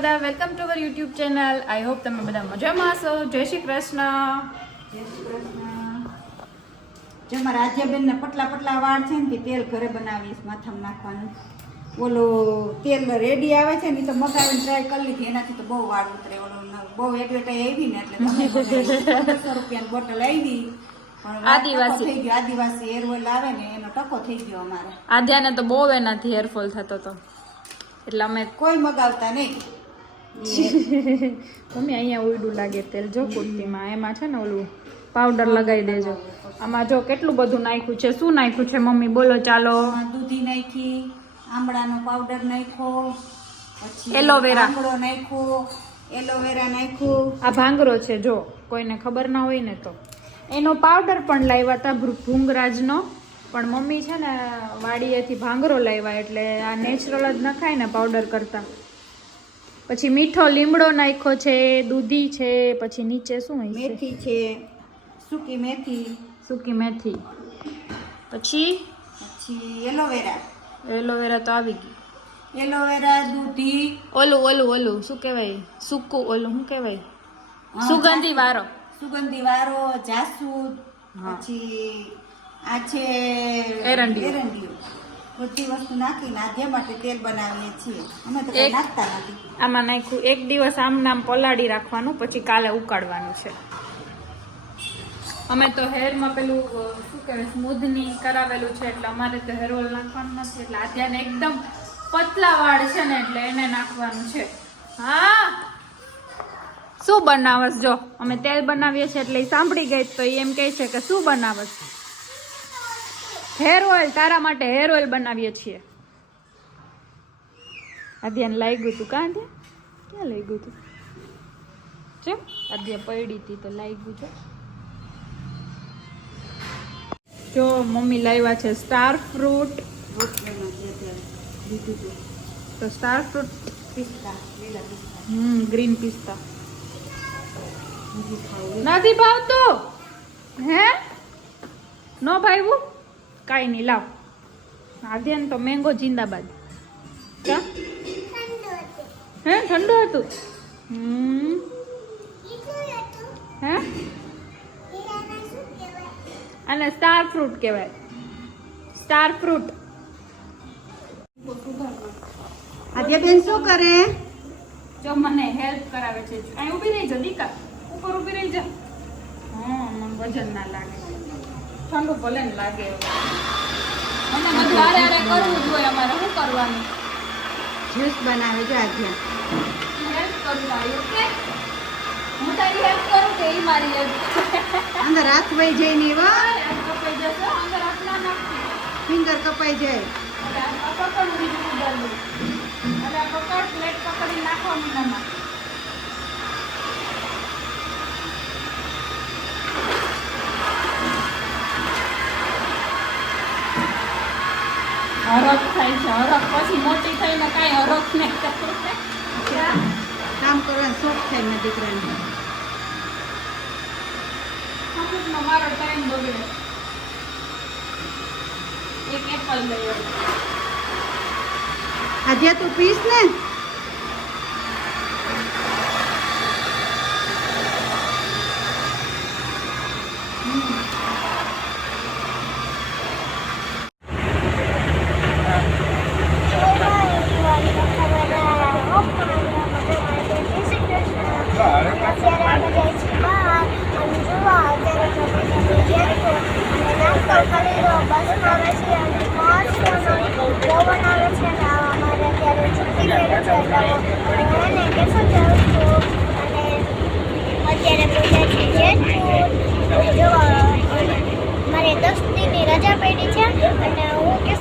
બધા, welcome to our YouTube channel. I hope તમે બધા મજામાં હશો. જય શ્રી કૃષ્ણ. જય શ્રી કૃષ્ણ. જો મારા રાજ્યબેનને પટલા વાળ છે ને તેલ ઘરે બનાવીશ, માથામાં નાખવાનું. ઓલું તેલ રેડી આવે છે ને, તો મગાવીને ટ્રાય કરી લીધી, એનાથી તો બહુ વાળ ઉતરે. ઓલું બહુ એડવર્ટાઈઝ આવી ને એટલે તમે 1500 રૂપિયાની બોટલ આવી. પણ આદિવાસી થઈ ગયો, આદિવાસી હેર ઓઇલ આવે ને એનો ટકો થઈ ગયો અમારે. આધ્યાને તો બહુ એનાથી હેરફોલ થતો હતો, એટલે અમે કોઈ મગાવતા નહીં. મમ્મી અહીંયા ઉડું લાગે તેલ જો કુર્તીમાં. એમાં છે ને ઓલું પાવડર લગાવી દેજો. આમાં જો કેટલું બધું નાખ્યું છે. શું નાખ્યું છે મમ્મી બોલો ચાલો? દૂધી નાખી, આમળાનો પાવડર નાખ્યો, પછી એલોવેરા. આમળો નાખ્યો, એલોવેરા નાખ્યું. આ ભાંગરો છે, જો કોઈને ખબર ના હોય ને તો એનો પાવડર પણ લાવ્યા હતા ભૃંગરાજનો. પણ મમ્મી છે ને વાડીએથી ભાંગરો લાવ્યા, એટલે આ નેચરલ જ નખાય ને પાવડર કરતા. પછી મીઠો લીમડો નાખ્યો છે, દૂધી છે, પછી નીચે શું હોય છે? મેથી છે, સૂકી મેથી, સૂકી મેથી, પછી એલોવેરા. એલોવેરા તો આવી ગઈ. એલોવેરા, દૂધી, ઓલું શું કહેવાય? સૂકું ઓલું શું કહેવાય? સુગંધી વાળો. સુગંધી વાળો, જાસૂદ, પછી આ છે એરંડિયું. બધી વસ્તુ નાખીને આધ્યા માટે તેલ બનાવીએ છીએ. અમે તો કંઈ નાખતા નથી. આમાં નાખ્યું. એક દિવસ આમ નામ પલાળી રાખવાનું, પછી કાલે ઉકાળવાનું છે. અમે તો હેરમાં પેલું શું કહેવાય સ્મૂધની કરાવેલું છે, એટલે અમારે તો હેર ઓઇલ નાખવાનું નથી. એટલે આધ્યાને એકદમ પતલા વાળ છે ને, એટલે એને નાખવાનું છે. હા, શું બનાવસ? જો અમે તેલ બનાવીએ છીએ એટલે એ સાંભળી ગઈ, તો એમ કહે છે કે શું બનાવસ? Hair oil. તારા માટે હેર ઓઇલ બનાવીએ છીએ. આધ્યાને લાગ્યું તું કાં? આધ્યા ક્યાં લાગ્યું તું? જો આધ્યા પડી હતી તો લાગ્યું છે. જો મમ્મી લાવ્યા છે સ્ટાર ફ્રૂટ. તો સ્ટાર ફ્રૂટ પિસ્તા, લીલા પિસ્તા. ગ્રીન પિસ્તા નથી ભાવતું. હે નો ભાવ્યું? કાંઈ નહીં, લાવ. આધ્યાન તો મેંગો જિંદાબાદ. હે ઠંડુ હતું? હે અને સ્ટાર ફ્રૂટ કહેવાય. Star fruit. આધ્યાબેન શું કરે? જો મને હેલ્પ કરાવે છે. અહીં ઊભી રહી જા દીકા, ઉપર ઊભી રહી જા. મને વજન ના લાગે. ઠંડુ ભલે ને લાગે. મને બધું હારે હારે કરવું જોઈએ. અમારે શું કરવાનું? જ્યુસ બનાવે છે આધ્યા. હેલ્પ કરું તારી. ઓકે, હું તારી હેલ્પ કરું કે ઈ મારી હેલ્પ? અંદર હાથ વહી જાય ને એવા કપાઈ જશે. અંદર આપના નાખી ફિંગર કપાઈ જાય. એટલે આ પકડું બીજું ઉડાડું. એટલે આ પકડ પ્લેટ પકડી નાખવાની નામાં. હરખ થાય છે. હરખ પછી મોટી થઈને કાંઈ હરખ નહીં થાય. કામ કરવાનો શોખ થાય મારા દીકરાને. અમુકનો મારો ટાઈમ બગડે. એક એપલ લઈ આવ્યો. આધ્યા તું પીસ ને? મારે 10 દિનની રજા પડી છે અને હું કે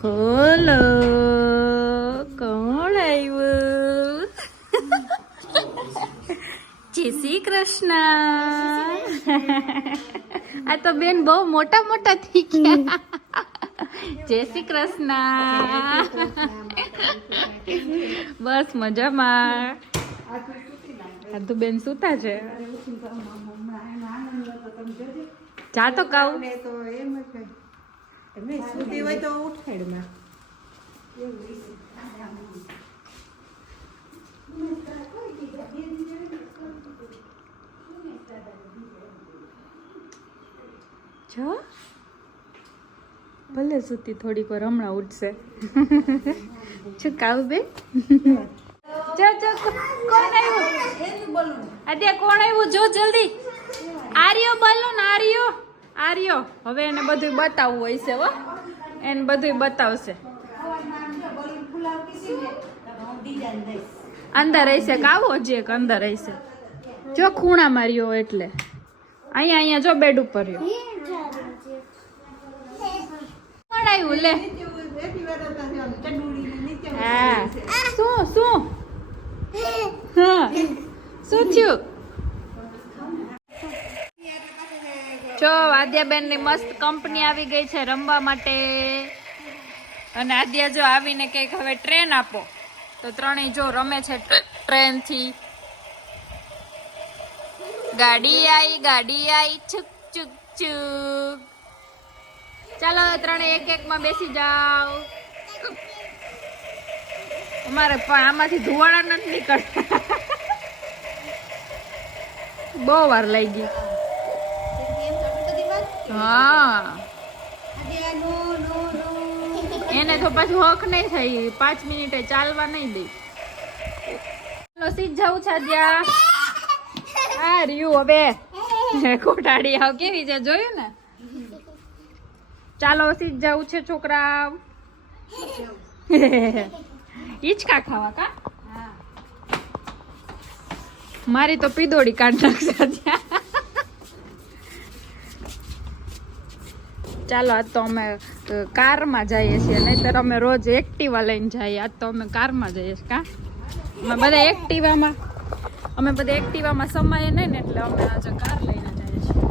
ખોલો. કોણ આવ્યું? જય શ્રી કૃષ્ણ. આ તો બેન બહુ મોટા મોટા થઈ ગયા. જય શ્રી કૃષ્ણ. બસ મજામાં. આધુ બેન સુતા છે. જા તો કાઉ. તો એમ જ હોય. એમને સુતી હોય તો ઉઠાડ માં. જો ભલે સુતી થોડીક વાર હમણાં ઉઠશે શું કાવ બે જો કોણ આવ્યું અત્યારે કોણ આવ્યું જો જલ્દી આર્યો બલૂન આર્યો હવે એને બધું બતાવવું હોય છે હો એને બધું બતાવશે અંદર હશે કાવો જે એક અંદર હશે જો ખૂણા માર્યો એટલે અહીંયા જો બેડ ઉપર રહ્યો કોણ આવ્યું લે હા શું હા શું થયું જો આદ્યાબેન ની મસ્ત કંપની આવી ગઈ છે રમવા માટે અને આદ્યા જો આવીને કઈક હવે ટ્રેન આપો તો ત્રણેય જો રમે છે ટ્રેન થી ગાડી આઈ છુક છુક છુક ચાલો ત્રણે એક માં બેસી જાઓ અમારે પણ આમાંથી ધુવાડા નથી નીકળતા બહુ વાર લઈ ગઈ હા એને તો પાછું હક નહીં થઈ 5 મિનિટે ચાલવા નહીં દે ચાલો સીધ જવું છે ત્યાં આ રહ્યું હવે કોટાડી આવ કેવી છે જોયું ને ચાલો સીધ જવું છે છોકરા હિંચકા ખાવા કા મારી તો પીદોડી કાઢ નાખશે ત્યાં ચાલો આજ તો અમે કારમાં જઈએ છીએ નહીંતર અમે રોજ એક્ટિવા લઈને જઈએ આજ તો અમે કારમાં જઈએ છીએ કા અમે બધા એક્ટિવામાં સમાય નહીં ને એટલે અમે આજે કાર લઈને જઈએ છીએ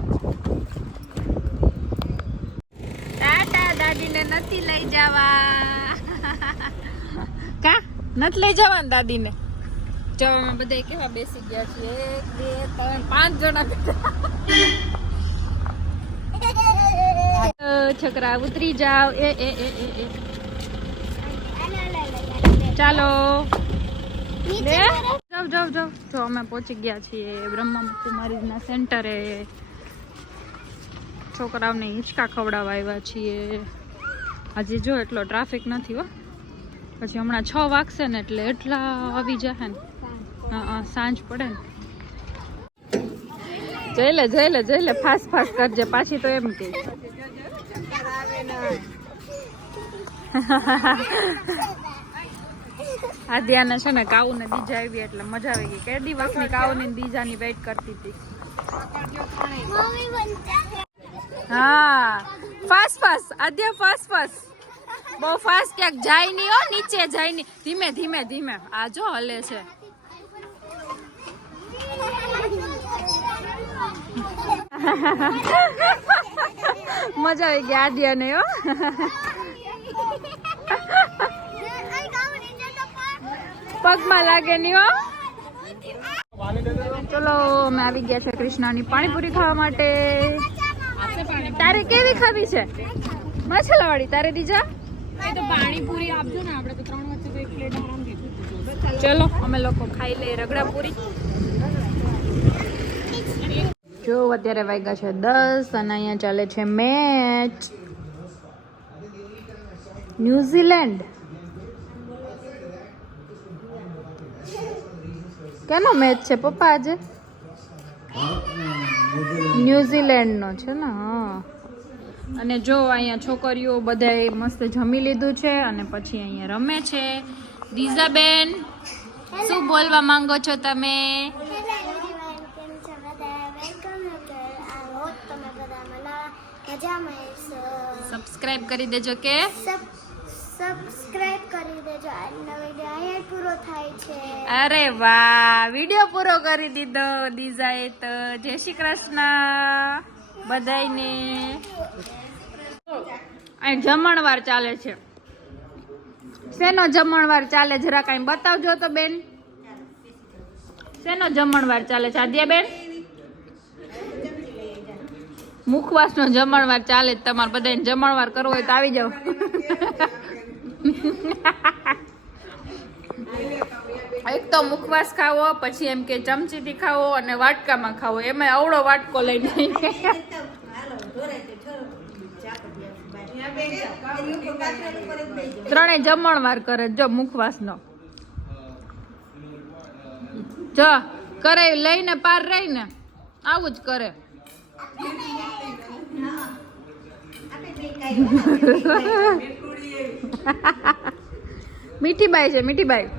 ટાટા દાદીને નથી લઈ જવા કા નથી લઈ જવા ને દાદીને જો અમે બધા કેવા બેસી ગયા છીએ 1 2 3 5 જણા છોકરા ઉતરી જાઓ એ ચાલો જાવ જો અમે પહોંચી ગયા છીએ બ્રહ્મા કુમારીના સેન્ટરે છોકરાઓને હિંચકા ખવડાવવા આવ્યા છીએ હજી જો એટલો ટ્રાફિક નથી હો પછી હમણાં 6 વાગશે ને એટલે એટલા આવી જશે ને હા સાંજ પડે ને જઈ લે ફાસ્ટ કરજે પાછી તો એમ કે આદ્યાને છે ને કાઉને દીજા આવી એટલે મજા આવી ગઈ કે દિવસની કાઉની દીજાની વેઇટ કરતી હતી હા ફાસ્ટ આદ્યા ફાસ્ટ બહુ ફાસ્ટ ક્યાંક જાય નહીં હો નીચે જાય નહીં ધીમે આ જો હલે છે મજા આવી ગઈ આદ્યાને હો પગમાં લાગે નહીં હો ચલો અમે આવી ગયા છે કૃષ્ણાની પાણીપુરી ખાવા માટે તારે કેવી ખાવી છે મસાલાવાળી તારે દીજા પાણીપુરી આપજો ને આપણે તો 3 વચ્ચે તો એક પ્લેટ આરામથી ચલો અમે લોકો ખાઈ લઈએ રગડાપુરી જો અત્યારે વાગ્યા છે 10 અને અહીંયા ચાલે છે મેચ ન્યુઝીલેન્ડ કેનો મેચ છે પપ્પા આજે ન્યુઝીલેન્ડ નો છે ને હા અને જો અહીંયા છોકરીઓ બધાએ મસ્ત જમી લીધું છે અને પછી અહીંયા રમે છે દીઝાબેન શું બોલવા માંગો છો તમે સબસ્ક્રાઇબ કરી દેજો કે સબસ્ક્રાઇબ કરી દેજો આજનો વિડિયો અહીંયા પૂરો થાય છે અરે વાહ વિડિયો પૂરો કરી દીધો દીઝાએ તો જય શ્રી કૃષ્ણ બધાયને અહીં જમણવાર ચાલે છે શેનો જમણવાર ચાલે જરા કાંઈ બતાવજો તો બેન શેનો જમણવાર ચાલે છે આદ્યા બેન મુખવાસનો જમણવાર ચાલે તમારે બધાને જમણવાર કરવો હોય તો આવી જાઓ એક તો મુખવાસ ખાવો, પછી એમ કે ચમચીથી ખાવો અને વાટકામાં ખાવો, એમાં આવડો વાટકો લઈને હાલો ઢોરાય તો છોરો ચાપટ ત્રણે જમણવાર કરે જો મુખવાસનો. જો કરે લઈને પાર રહીને આવું જ કરે. મીઠી બાઈ છે મીઠી બાઈ.